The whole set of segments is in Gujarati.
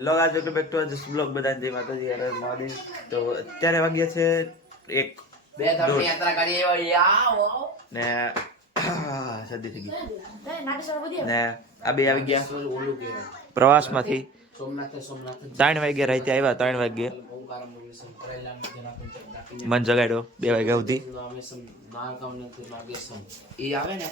Hello guys, welcome back to other blog. બધાને જય માતાજી, હર હર મહાદેવ. તો અત્યારે વાગ્યા છે 1 યાત્રા કરી આવો ને સદી થઈ ગઈ ને આ બે આવી ગયા પ્રવાસમાંથી. સોમનાથ 3 વાગ્યા રાતે આવ્યા. 3 વાગ્યા મન જગાડ્યો 2 વાગ્યા સુધી. એ આવે ને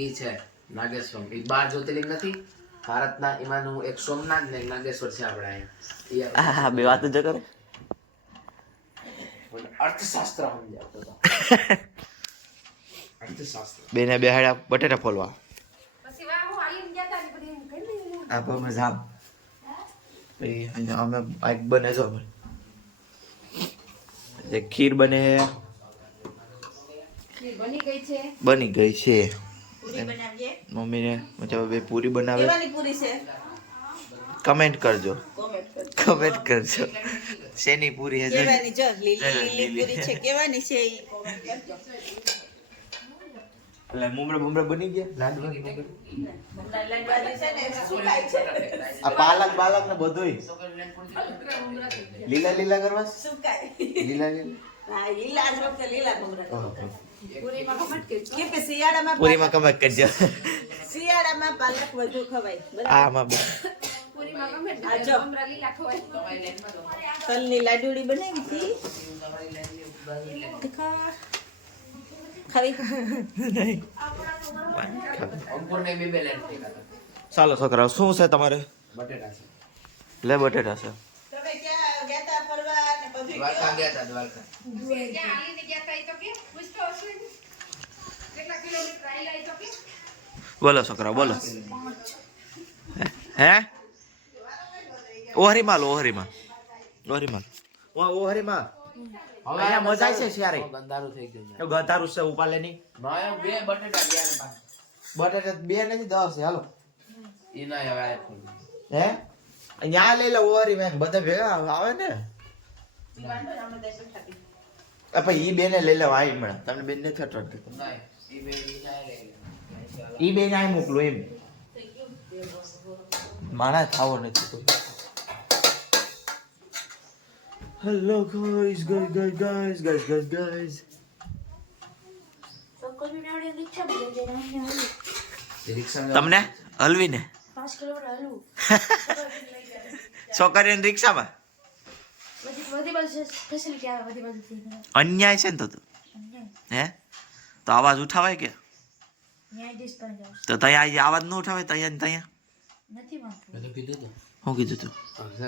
એ છે નાગેશ્વર. એ 12 જ્યોતિર્લિંગ નથી ભારતના, એમાંનું એક સોમનાથ ને એક નાગેશ્વર છે આપણે અહીંયા. હા, બે વાત જ કરે. અર્થશાસ્ત્ર સમજાવતો હતો. અર્થશાસ્ત્ર બેને બેહાડ્યા બટેટા ફોલવા. આ ભાઈ જામ પછી અહીંયા અમે બાઈક બને છો અમે ખીર બને બની ગઈ છે. મમ્મીને મતલબ બે પૂરી બનાવે. કમેન્ટ કરજો. શેની પૂરી હે? કેવાની જો લીલી પૂરી છે, કેવાની છે ઈ એટલે મુમરા બની ગયા. લાડવા લાડવાની છે ને સુકાય છે, આ પાલક ને બધુંય લીલા કરવા સુકાય. લીલા હા, લીલા જ વખતે લીલા મમરા. પૂરીમાં કમેન્ટ કરજો. શિયાળામાં પાલક વધુ ખવાય, બરાબર? આમાં આ જો તલની લાડુડી બનાવી હતી. ખાવી અંકુરને બે લેટ થયા. ચાલો છોકરાઓ, શું છે તમારે? બટેટા છે. લે બટેટા છે. તમે ક્યાં ગયા તા ફરવા ને બધું? દ્વારકા ગયા હતા, દ્વારકા. બોલો છોકરાઓ, બોલો. હે ઓહરીમાં અહીંયા મજા છે ત્યારે. ગંધારું થઈ ગયું છે. ગધારું છે ઉપાલે ની. ના, બે બટેટા ગયા ને પાછા. બટેટા 2 નથી 10 છે. હાલો ઈ ના હવે આ ખોલ. હે અહીંયા લઈ લો ઓહરીમાં બધા ભેગા આવે ને. પછી ઈ બેને લઈ લેવા આવી મળે. તમને બેન નથી અટવાડતી. ના, ઈ બે ઈ ના રે. ઈ બેન આય મોકલો એમ. માણા થાવો નથી કોઈ. Hello guys. તમને હલવી ને છોકરીઓની રિક્ષામાં અન્યાય છે ને. તો હે તો અવાજ ઉઠાવાય કે? તો ત્યાં અવાજ ન ઉઠાવાય? ત્યાં મેં તો કીધું તો. શું કીધું તું?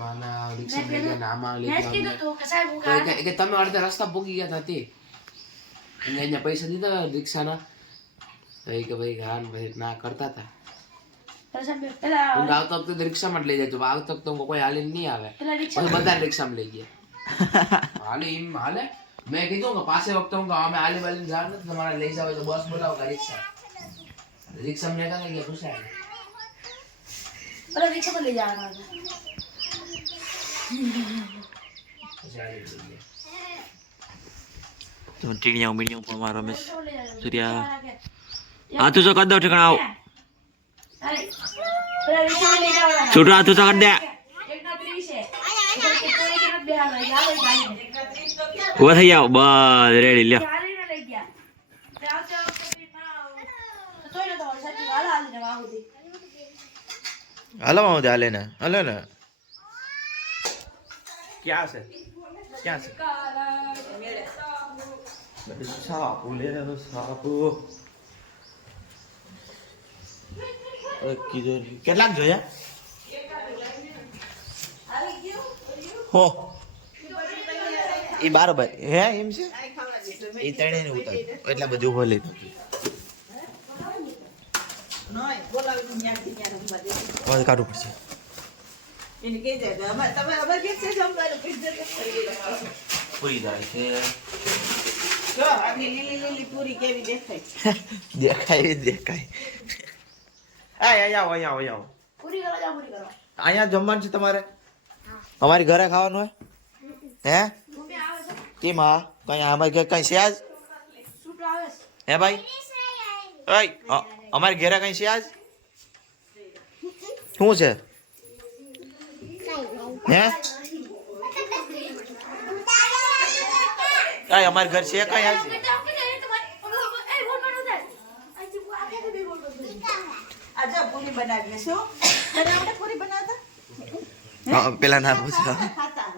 વાના રિક્ષા લઈ ગયા ને આમાં લઈ ગયા. કે તમે અડધા રસ્તા પૂગી ગયા હતા તે. એને અહીંયા પૈસા દીધા રિક્ષાના. તો એ કે ભાઈ હા ને ભાઈ ના કરતા હતા. હું આવતા વખતે રિક્ષામાં જ લઈ જાય. તો આવતા વખતે હું કોઈ હાલીને નહીં આવે. પછી બધા રિક્ષામાં લઈ ગયા. હાલે એમ હાલે. મેં કીધું કે પાસે વખતે હું અમે હાલી વાલીને જાણ નથી, તમારે લઈ જાવ તો બસ બોલાવો કે રિક્ષા. રિક્ષામાં લેતા લઈ ગયા ખુશાય. તો ટીણિયા પણ મારો રમેશ સૂર્યા હાથું તો કરી દો ઠેકાણા. આવો છોટું હાથું તો કરી દે. ઉભા થઈ જાઓ. બસ રેડી. લ્યો હલો મામા, હાલે ને. હલો ને. ક્યાં છે સાપુ? લે સાપુ કેટલાક જોયા? હો એ 12 ભાઈ હે એમ છે. એ તણે ને ઉતાર એટલા બધું ભલે કાઢવું પડશે. એને કહી દે તમારે કે છે જમવાનું પૂરી દાળ છે. જો આટલી લીલી પૂરી કેવી દેખાય? દેખાય. અહીંયા જમવાનું છે તમારે? અમારી ઘરે ખાવાનું હોય હે? કેમ? હા કઈ અમારે કઈ છે આજ? હે ભાઈ? અમારે ઘરે કઈ છે આજ? શું છે? હે કાંઈ અમારે ઘર છે કાંઈ હાલ આજે પૂરી બનાવીએ શું તને આપણે પૂરી બનાવતા હા પેલા ના પૂછો ખાતા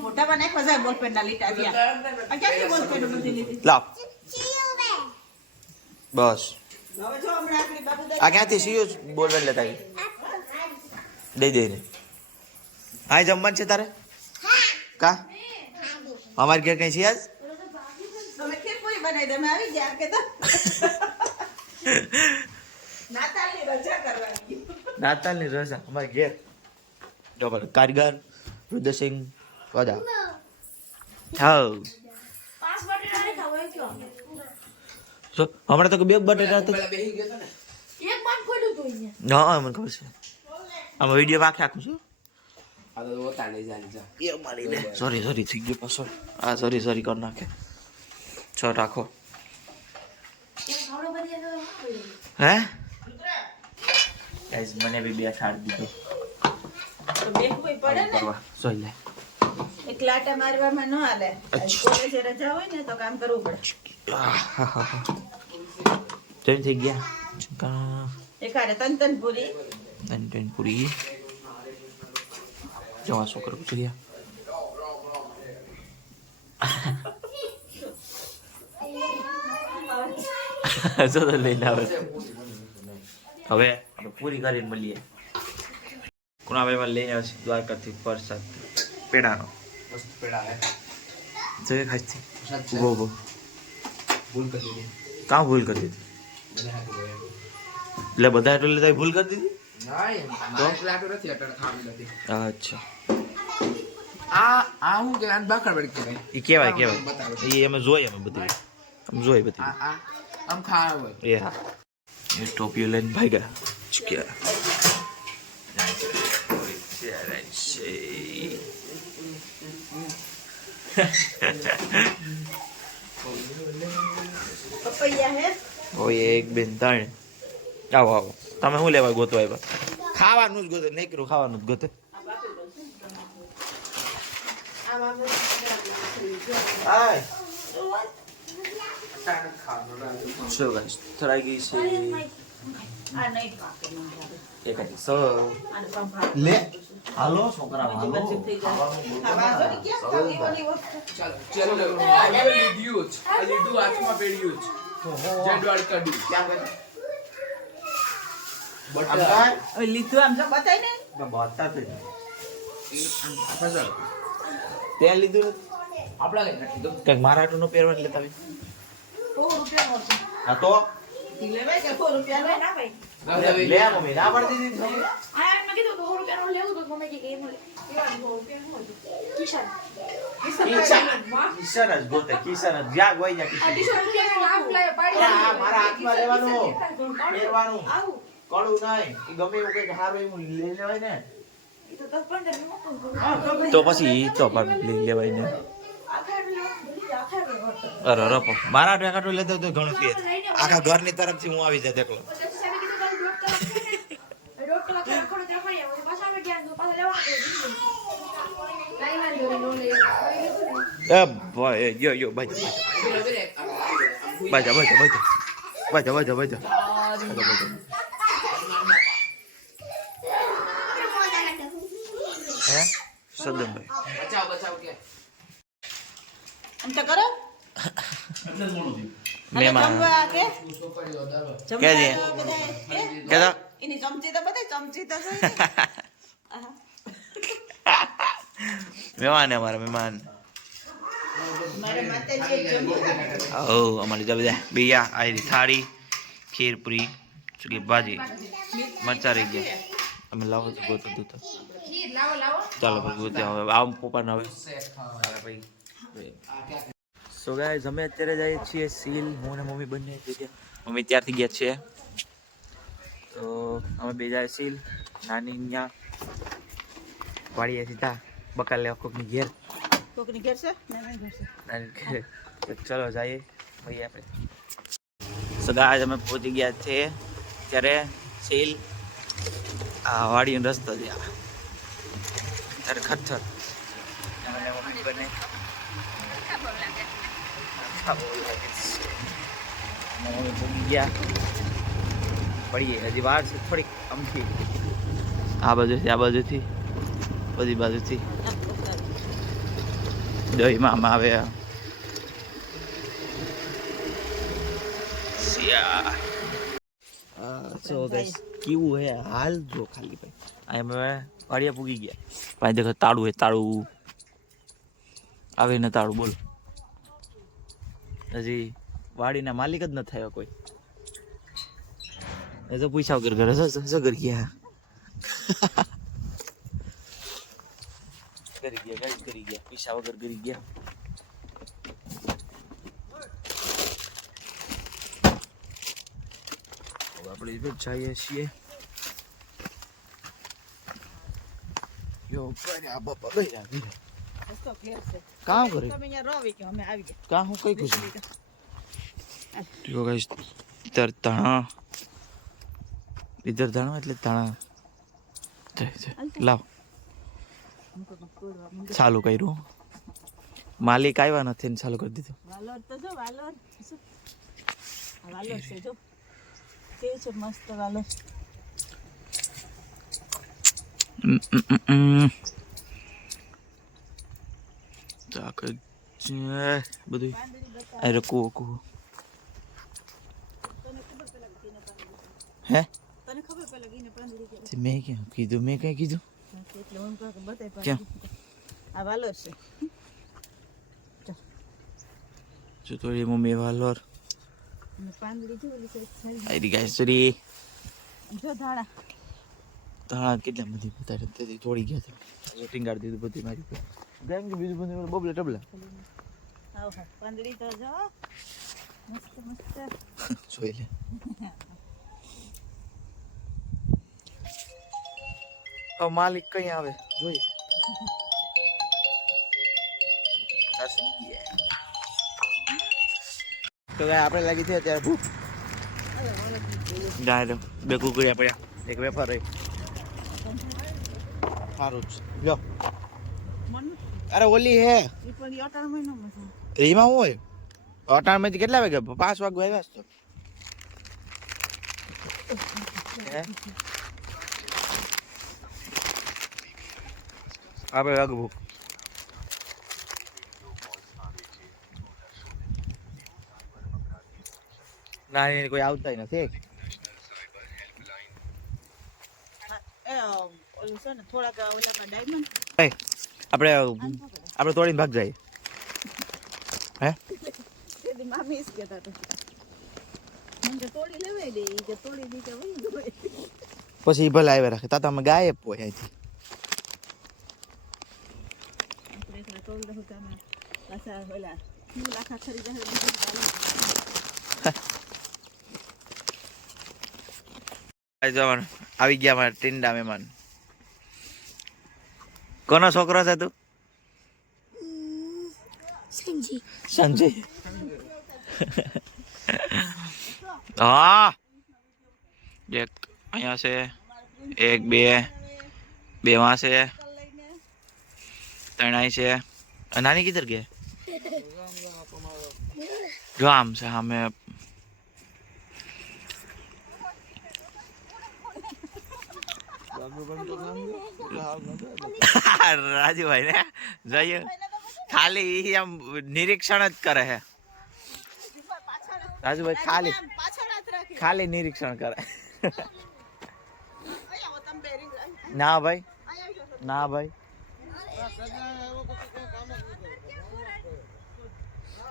મોટા બનાય ફસાય બોલપેન ના લીટા દિયા આ ક્યાંથી બોલપેન બધી લીધી લાવ બસ હવે જો હમણાં આપણી બાબુ આ ક્યાંથી સીયો બોલવા લેતા દઈ દઈને આ જમવાનું છે તારે કા અમારે ઘેર કઈ છે આજ તમે ખીર પૂરી બનાવી દે અમે આવી ગયા કે તો નાતાલની રજા કરવાની નાતાલની રજા અમારે ઘેર જો કારીગર રુદ્રસિંહ બધા હા so, હમણાં તો બે બટેટા હતા બેહી ગયો ને હા મને ખબર છે આમાં વિડીયો આખે આખું છે આ તો ઓતા લઈ જાય જા એ મારી ને સોરી થઈ ગયું પાછો આ સોરી કરી નાખે છો રાખો હે ગાઈસ મને બી બે ઠાડ દીધો તો બેહવું પડે ને કરવા સોઈ લે એકલા આટા મારવામાં ન હાલે કોલેજે રજા હોય ને તો કામ કરવું પડે તેમ થઈ ગયા ચુકા એકારે તન પૂરી તન પૂરી જવા શું કરું છું જો તો લઈને આવે હવે આપણે પૂરી કરીને મળીએ કુણાભાઈ લઈને આવે છે દ્વારકાથી પ્રસાદ પેડાનો મસ્ત પેડા હે જોઈએ ખાસથી પ્રસાદ ઉભો ઉભો ભૂલ કરી દીધી કાં ભૂલ કરી દીધી મને હાથ ગયો એટલે બધા એટલું લેતા ભૂલ કરી દીધી નહીં તો લાટો નથી અટણ ખાવી નથી અચ્છા આ હું કે આન બાકર બડ કહેવાય એ કહેવાય એ અમે જોઈએ અમે બધી અમે જોઈએ બધી આ આમ ખાવ એ હા એ ટોપીઓ લઈને ભાગ્યા ચૂક્યા પપૈયા હે ઓય એક બેન ત્રણ આવો તમે શું લેવા ગોતો આવ્યા ખાવાનું જ ગોતે નહીં કર્યું ખાવાનું જ ગોતે સો ગાઈસ થરાઈ ગઈ છે આ નહીં પાકે એક જ સો આને સંભાળ લે હાલો છોકરા હાલો બચી થઈ જાય આ વાંધો નહીં કેમ ખાવી ઓલી વસ્તુ ચાલ આ લીધું જ આ લીધું હાથમાં પેડ્યું જ જેડવાડ કાઢ્યું બટર હવે લીધું આમ જો બતાય ને બતા ફસલ તે લીધું આપડા કઈ નથી તો કઈક મારાટું નો પહેરવા લેતા આવી 100 રૂપિયાનો છે હા તો ઈ લેવાય કે 100 રૂપિયાનો ના ભાઈ લે મમ્મી ના પડતી દીધી કિશન જ ગોતે કિશન જ જ્યાં ગોઈ જા કિશન આ મારા હાથમાં લેવાનું પહેરવાનું કળું નહીં એ ગમે એવું કઈક સારું એવું લઈ લેવાય ને તો પછી તો લઈ લેવાય ને અરે રપો મારા ટેકાટો લેતો તો ઘણું પીએ આખા ઘરની તરફથી હું આવી જાય એકલો એ ભાઈ યો બાજા હે સદનભાઈ બચાવ કે આમ તો કરો મહેમાન જમવા કે છોકરીઓ દારો કે છે કે તો એની ચમચી તો બતાય ચમચી તો છે મહેમાન અમારા મહેમાન મારે માતાજી જમવા ઓ અમારી બધા બિયા આયરી થાળી ખીર પૂરી સુકી ભાજી મરચા રહી ગયા અમે લાવો તો ગોતો દૂધ ચાલો ભાઈ ગોતે હવે આમ પપ્પાને હવે સો ગાઈઝ અમે અત્યારે જઈએ છીએ સીલ હું ને મમ્મી બંને જગ્યા મમ્મી ત્યારથી ગયા છે તો અમે બે જાય સીલ નાની ત્યાં વાળીએ સીધા બકાલ લેવા કોકની ઘેર કોકની ઘેર છે નાની ઘેર છે નાની ઘેર તો ચલો જઈએ ભાઈ આપણે સો ગાઈઝ અમે પહોંચી ગયા છે ત્યારે સીલ આ વાડીનો રસ્તો છે આ ત્યારે ખચ્ચર અને મમ્મી બને મમ્મી ભૂગી ગયા પડીએ હજી વાર છે થોડીક અમથી આ બાજુથી બધી બાજુથી દહીંમાં આવે સો ગાઈસ કેવું હે હાલ જો ખાલી ભાઈ આ અમે વાડિયા પૂગી ગયા ભાઈ દેખો તાળું હે તાળું આવે ને તાળું બોલો હજી વાડીના માલિક જ ન થયો કોઈ એ તો પૈસા વગર ઘરે જગર ગયા કરી ગયા પૈસા વગર કરી ગયા આપણે જઈએ છીએ યો આ બાપા ગઈ આવી રસ્તો ક્લિયર છે કામ કરે તમે અહીંયા રોવી કે અમે આવી ગયા કા હું કઈ ખુશ જો ગાઈસ ઇધર તાણા એટલે તાણા લાવ ચાલુ કર્યું માલિક આવ્યા નથી ને ચાલુ કરી દીધું વાલોર તો જો વાલોર છે જો કેવું છે મસ્ત વાલોર બધું આ રકું હે તને ખબર પડે ગઈને પાંદડી કે મેં ક્યાં કીધું મેં કઈ કીધું એટલે હું કહું કે બતાય ક્યાં આ વાલોર છે જો તો એ મમ્મી વાલોર અને પાંદડી જો ઓલી સાઈડ આઈ ગાઈસ સોરી જો તાણા કેટલા બધી બતાડે તેથી થોડી ગયા હતા જો ટીંગાડી દીધું બધી મારી પર ગેમ કે બીજું બધું બબલે ટબલા આવ પાંદડી તો જો મસ્ત જોઈ લે માલિક કઈ આવે જોઈએ તો આપણે લાગી છે અત્યારે ભૂખ જાય બે કુકડિયા પડ્યા એક વેફર રહી સારું જ જો અરે ઓલી હે ઈ પણ યોટાર મહિનો મસા એમાં શું હોય અટાણમાંથી કેટલા વાગે 5 વાગે આવ્યા છો આપણે વાગ ભૂખ ના કોઈ આવતા નથી ઓલું છે ને થોડાક ઓલામાં ડાયમંડ આપણે તોડીને ભાગ જાય હે તેદી મામી જ કહેતા હતા મને તોડી લેવાય દે ઈ કે તોડી દીધા હોય પછી ઈ ભલે આવ્યા રાખે તાતા અમે ગાયબ હોય અહીંથી આપણે એકલા તોડી દઉં કાના પાછા ઓલા લાખા ખરીદા જવાનું આવી ગયા મારા ટીંડા મહેમાન કોનો છોકરો છે તું સંજય હા એક અહીંયા છે એક બે માં છે ત્રણ અહીં છે નાની કિધર ગયા જો આમ છે અમે રાજુભાઈ ને જઈએ ખાલી આમ નિરીક્ષણ જ કરે છે રાજુભાઈ ખાલી નિરીક્ષણ કરે ના ભાઈ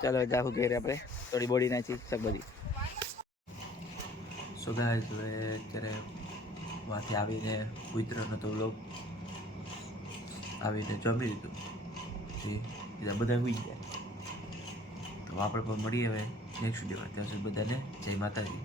ચાલો જાહુ ઘેરે આપણે થોડી બોડી નાખી સગબધી સો ગાઈસ અત્યારે વાથી આવીને કુતરાનો તો વ્લોગ આવીને જમી લીધું બીજા બધા હોઈ ગયા તો આપણે પણ મળીએ હવે નેક્સ્ટ વિડીયોમાં ત્યાં સુધી બધાને જય માતાજી.